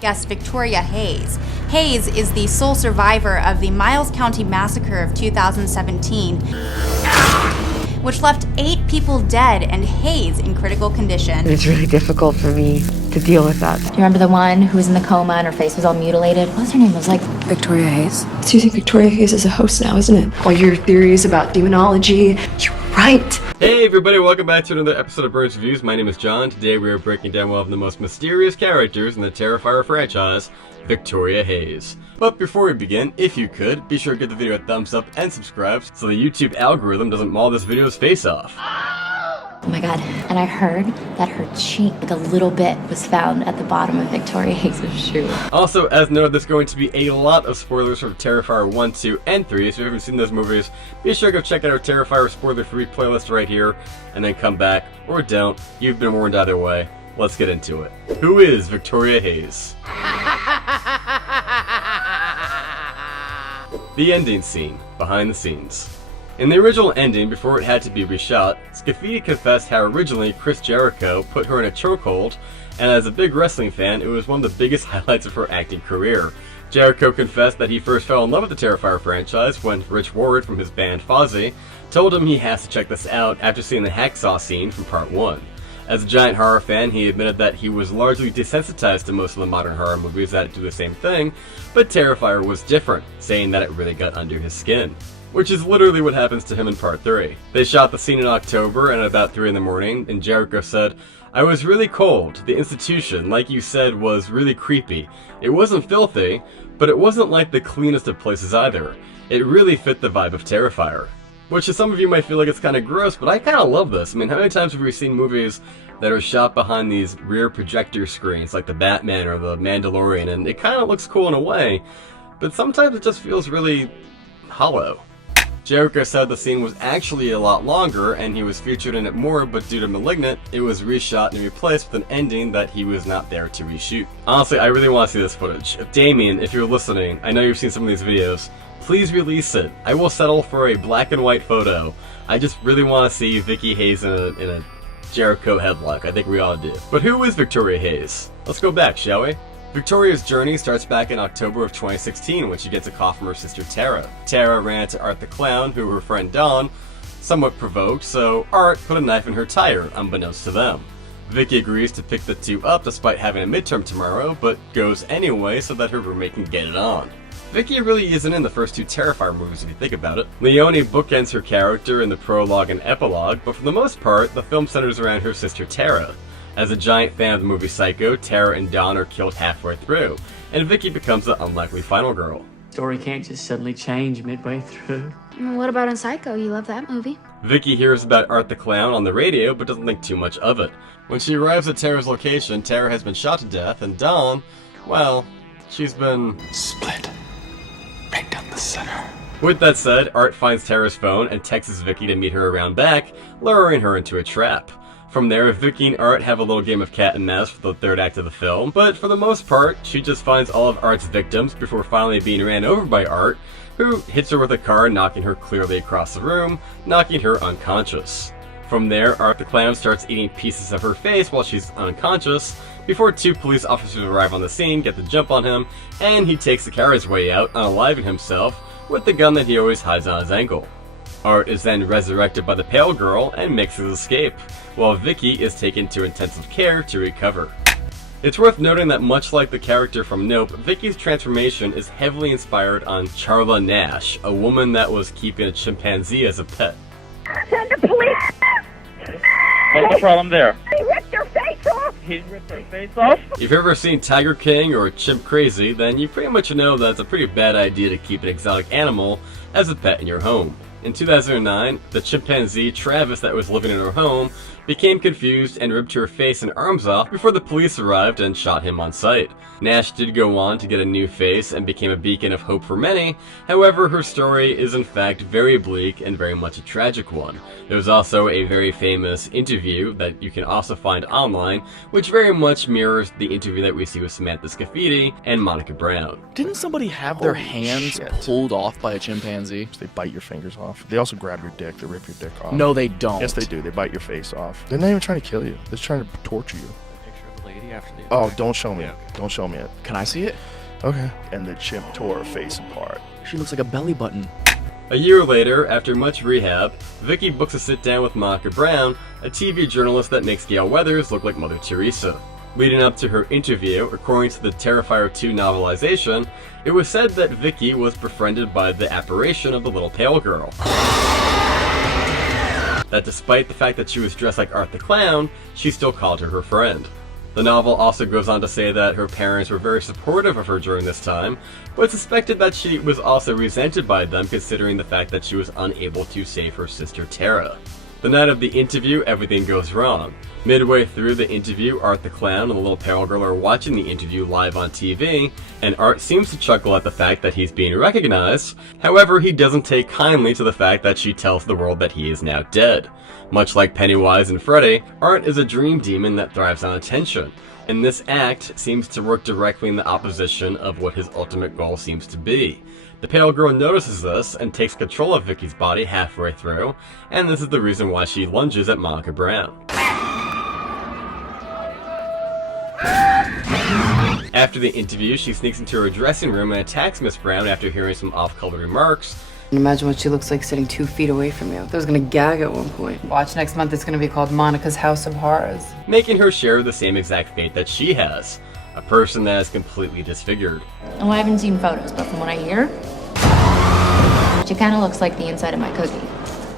guest Victoria HEYES. HEYES is the sole survivor of the Miles County Massacre of 2017, which left 8 people dead and HEYES in critical condition. It's really difficult for me to deal with that. Do you remember the one who was in the coma and her face was all mutilated? What was her name? It was like Victoria HEYES. So you think Victoria HEYES is a host now, isn't it? All your theories about demonology, you're right. Hey everybody, welcome back to another episode of Birds Reviews. My name is John. Today we are breaking down one of the most mysterious characters in the Terrifier franchise, Victoria HEYES. But before we begin, if you could, be sure to give the video a thumbs up and subscribe so the YouTube algorithm doesn't maul this video's face off. oh my god. And I heard that her cheek, like a little bit, was found at the bottom of Victoria HEYES' shoe. Also, as noted, there's going to be a lot of spoilers from Terrifier 1, 2, and 3, so if you haven't seen those movies, be sure to go check out our Terrifier spoiler-free playlist right here, and then come back, or don't. You've been warned either way. Let's get into it. Who is Victoria HEYES? The ending scene, behind the scenes. In the original ending, before it had to be reshot, Scaffidi confessed how originally Chris Jericho put her in a chokehold, and as a big wrestling fan, it was one of the biggest highlights of her acting career. Jericho confessed that he first fell in love with the Terrifier franchise when Rich Ward from his band Fozzy told him he has to check this out after seeing the hacksaw scene from part 1. As a giant horror fan, he admitted that he was largely desensitized to most of the modern horror movies that do the same thing, but Terrifier was different, saying that it really got under his skin. Which is literally what happens to him in part 3. They shot the scene in October and at about 3 in the morning, and Jericho said, "I was really cold. The institution, like you said, was really creepy. It wasn't filthy, but it wasn't like the cleanest of places either. It really fit the vibe of Terrifier." Which to some of you might feel like it's kind of gross, but I kind of love this. I mean, how many times have we seen movies that are shot behind these rear projector screens, like the Batman or the Mandalorian, and it kind of looks cool in a way, but sometimes it just feels really hollow. Jericho said the scene was actually a lot longer and he was featured in it more, but due to Malignant, it was reshot and replaced with an ending that he was not there to reshoot. Honestly, I really want to see this footage. Damien, if you're listening, I know you've seen some of these videos, please release it. I will settle for a black and white photo. I just really want to see Vicky HEYES in a Jericho headlock. I think we all do. But who is Victoria HEYES? Let's go back, shall we? Victoria's journey starts back in October of 2016 when she gets a call from her sister Tara. Tara ran to Art the Clown, who her friend Dawn somewhat provoked, so Art put a knife in her tire, unbeknownst to them. Vicky agrees to pick the two up despite having a midterm tomorrow, but goes anyway so that her roommate can get it on. Vicky really isn't in the first 2 Terrifier movies if you think about it. Leone bookends her character in the prologue and epilogue, but for the most part, the film centers around her sister Tara. As a giant fan of the movie Psycho, Tara and Dawn are killed halfway through, and Vicky becomes the unlikely final girl. Story can't just suddenly change midway through. What about in Psycho? You love that movie. Vicky hears about Art the Clown on the radio, but doesn't think too much of it. When she arrives at Tara's location, Tara has been shot to death, and Dawn, well, she's been split right down the center. With that said, Art finds Tara's phone and texts Vicky to meet her around back, luring her into a trap. From there, Vicky and Art have a little game of cat and mouse for the 3rd act of the film, but for the most part, she just finds all of Art's victims before finally being ran over by Art, who hits her with a car, knocking her clearly across the room, knocking her unconscious. From there, Art the Clown starts eating pieces of her face while she's unconscious, before 2 police officers arrive on the scene, get the jump on him, and he takes the carriageway out, unaliving himself with the gun that he always hides on his ankle. Art is then resurrected by the Pale Girl and makes his escape, while Vicky is taken to intensive care to recover. It's worth noting that much like the character from Nope, Vicky's transformation is heavily inspired on Charla Nash, a woman that was keeping a chimpanzee as a pet. Send the police! What's the problem there? He ripped her face off! He ripped her face off? If you've ever seen Tiger King or Chimp Crazy, then you pretty much know that it's a pretty bad idea to keep an exotic animal as a pet in your home. In 2009, the chimpanzee Travis that was living in her home became confused and ripped her face and arms off before the police arrived and shot him on sight. Nash did go on to get a new face and became a beacon of hope for many. However, her story is in fact very bleak and very much a tragic one. There's also a very famous interview that you can also find online, which very much mirrors the interview that we see with Samantha Scaffidi and Monica Brown. Didn't somebody have their hands pulled off by a chimpanzee? They bite your fingers off. They also grab your dick. They rip your dick off. No, they don't. Yes, they do. They bite your face off. They're not even trying to kill you. They're just trying to torture you. lady after the... Oh, don't show me it. Don't show me it. Can I see it? Okay. And the chimp tore her face apart. She looks like a belly button. A year later, after much rehab, Vicky books a sit-down with Monica Brown, a TV journalist that makes Gail Weathers look like Mother Teresa. Leading up to her interview, according to the Terrifier 2 novelization, it was said that Vicky was befriended by the apparition of the little pale girl. That despite the fact that she was dressed like Art the Clown, she still called her friend. The novel also goes on to say that her parents were very supportive of her during this time, but suspected that she was also resented by them considering the fact that she was unable to save her sister Tara. The night of the interview, everything goes wrong. Midway through the interview, Art the Clown and the little pale girl are watching the interview live on TV, and Art seems to chuckle at the fact that he's being recognized. However, he doesn't take kindly to the fact that she tells the world that he is now dead. Much like Pennywise and Freddy, Art is a dream demon that thrives on attention, and this act seems to work directly in the opposition of what his ultimate goal seems to be. The pale girl notices this and takes control of Vicky's body halfway through, and this is the reason why she lunges at Monica Brown. After the interview, she sneaks into her dressing room and attacks Miss Brown after hearing some off-color remarks. Imagine what she looks like sitting 2 feet away from you. I was gonna gag at one point. Watch next month, it's gonna be called Monica's House of Horrors. Making her share the same exact fate that she has. A person that is completely disfigured. Oh, I haven't seen photos, but from what I hear, she kind of looks like the inside of my cookie.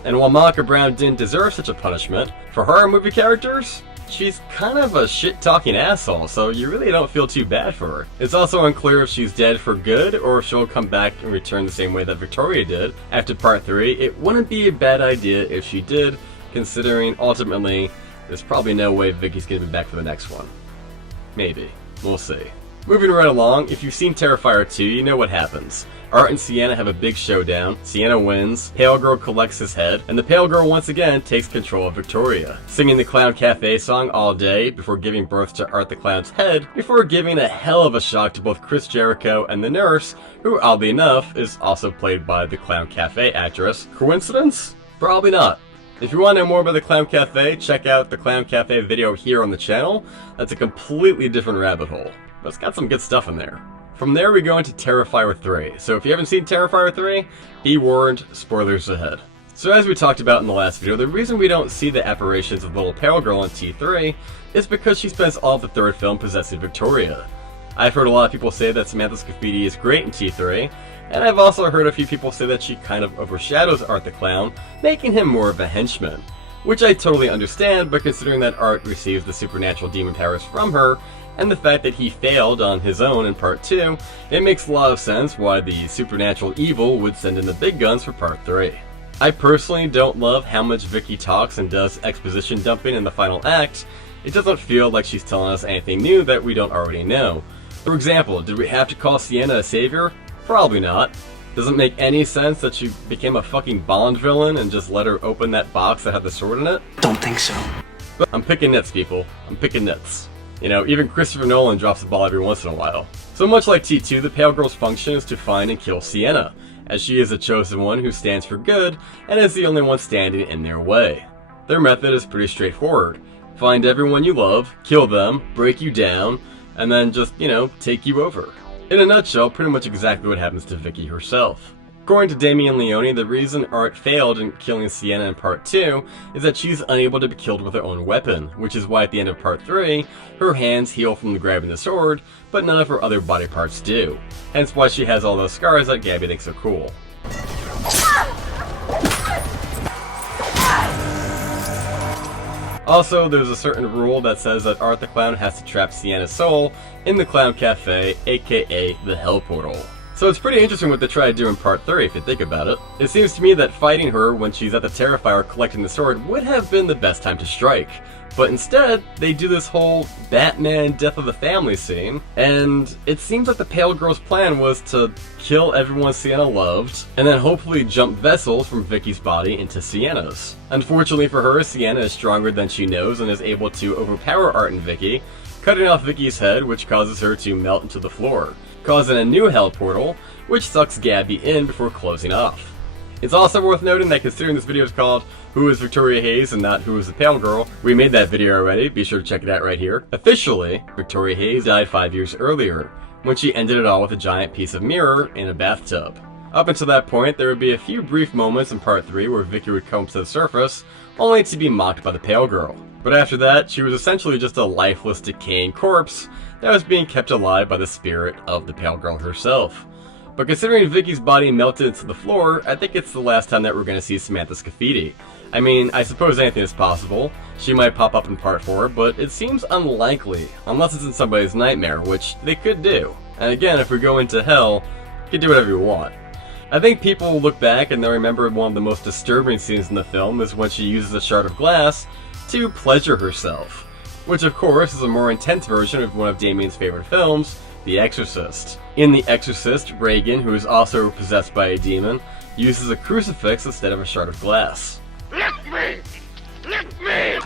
And while Monica Brown didn't deserve such a punishment, for horror movie characters, she's kind of a shit-talking asshole, so you really don't feel too bad for her. It's also unclear if she's dead for good, or if she'll come back and return the same way that Victoria did after part 3. It wouldn't be a bad idea if she did, considering ultimately, there's probably no way Vicky's gonna be back for the next one. Maybe. We'll see. Moving right along, if you've seen Terrifier 2, you know what happens. Art and Sienna have a big showdown, Sienna wins, Pale Girl collects his head, and the Pale Girl once again takes control of Victoria, singing the Clown Cafe song all day before giving birth to Art the Clown's head, before giving a hell of a shock to both Chris Jericho and the nurse, who, oddly enough, is also played by the Clown Cafe actress. Coincidence? Probably not. If you want to know more about the Clown Cafe, check out the Clown Cafe video here on the channel. That's a completely different rabbit hole, but it's got some good stuff in there. From there we go into Terrifier 3, so if you haven't seen Terrifier 3, be warned, spoilers ahead. So as we talked about in the last video, the reason we don't see the apparitions of the little pale girl in T3 is because she spends all of the third film possessing Victoria. I've heard a lot of people say that Samantha Scaffidi is great in T3, and I've also heard a few people say that she kind of overshadows Art the Clown, making him more of a henchman. Which I totally understand, but considering that Art receives the supernatural demon powers from her, and the fact that he failed on his own in part 2, it makes a lot of sense why the supernatural evil would send in the big guns for part 3. I personally don't love how much Vicky talks and does exposition dumping in the final act. It doesn't feel like she's telling us anything new that we don't already know. For example, did we have to call Sienna a savior? Probably not. Doesn't make any sense that she became a fucking Bond villain and just let her open that box that had the sword in it? Don't think so. But I'm picking nits, people. I'm picking nits. You know, even Christopher Nolan drops the ball every once in a while. So much like T2, the Pale Girl's function is to find and kill Sienna, as she is the chosen one who stands for good and is the only one standing in their way. Their method is pretty straightforward. Find everyone you love, kill them, break you down, and then just, you know, take you over. In a nutshell, pretty much exactly what happens to Vicky herself. According to Damien Leone, the reason Art failed in killing Sienna in part 2 is that she's unable to be killed with her own weapon, which is why at the end of part 3, her hands heal from grabbing the sword, but none of her other body parts do. Hence why she has all those scars that Gabby thinks are cool. Also, there's a certain rule that says that Art the Clown has to trap Sienna's soul in the Clown Cafe, aka the Hell Portal. So it's pretty interesting what they try to do in part 3 if you think about it. It seems to me that fighting her when she's at the Terrifier collecting the sword would have been the best time to strike. But instead, they do this whole Batman death of the family scene, and it seems like the Pale Girl's plan was to kill everyone Sienna loved, and then hopefully jump vessels from Vicky's body into Sienna's. Unfortunately for her, Sienna is stronger than she knows and is able to overpower Art and Vicky, cutting off Vicky's head, which causes her to melt into the floor, causing a new hell portal, which sucks Gabby in before closing off. It's also worth noting that considering this video is called Who is Victoria Hayes and not Who is the Pale Girl, we made that video already, be sure to check it out right here. Officially, Victoria Hayes died 5 years earlier, when she ended it all with a giant piece of mirror in a bathtub. Up until that point, there would be a few brief moments in part 3 where Vicky would come to the surface, only to be mocked by the Pale Girl. But after that, she was essentially just a lifeless, decaying corpse that was being kept alive by the spirit of the Pale Girl herself. But considering Vicky's body melted into the floor, I think it's the last time that we're going to see Samantha Scaffidi. I mean, I suppose anything is possible. She might pop up in part 4, but it seems unlikely, unless it's in somebody's nightmare, which they could do. And again, if we go into hell, you can do whatever you want. I think people will look back and they'll remember one of the most disturbing scenes in the film is when she uses a shard of glass to pleasure herself. Which of course is a more intense version of one of Damien's favorite films, The Exorcist. In The Exorcist, Reagan, who is also possessed by a demon, uses a crucifix instead of a shard of glass. Lift me! Lift me!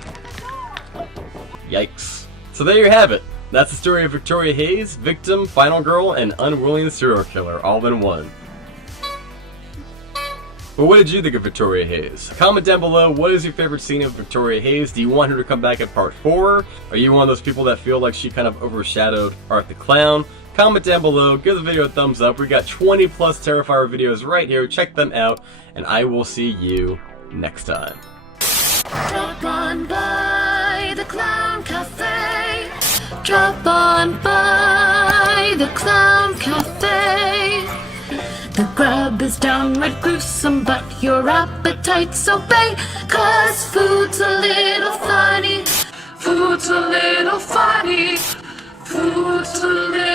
Yikes. So there you have it. That's the story of Victoria Hayes, victim, final girl, and unwilling serial killer, all in one. But what did you think of Victoria Hayes? Comment down below, what is your favorite scene of Victoria Hayes? Do you want her to come back in part 4? Are you one of those people that feel like she kind of overshadowed Art the Clown? Comment down below, give the video a thumbs up. We got 20 plus Terrifier videos right here, check them out, and I will see you next time. Drop on by the Clown Cafe. Drop on by the Clown Cafe. The grub is downright gruesome, but your appetites obey. 'Cause food's a little funny. Food's a little funny. Food's a little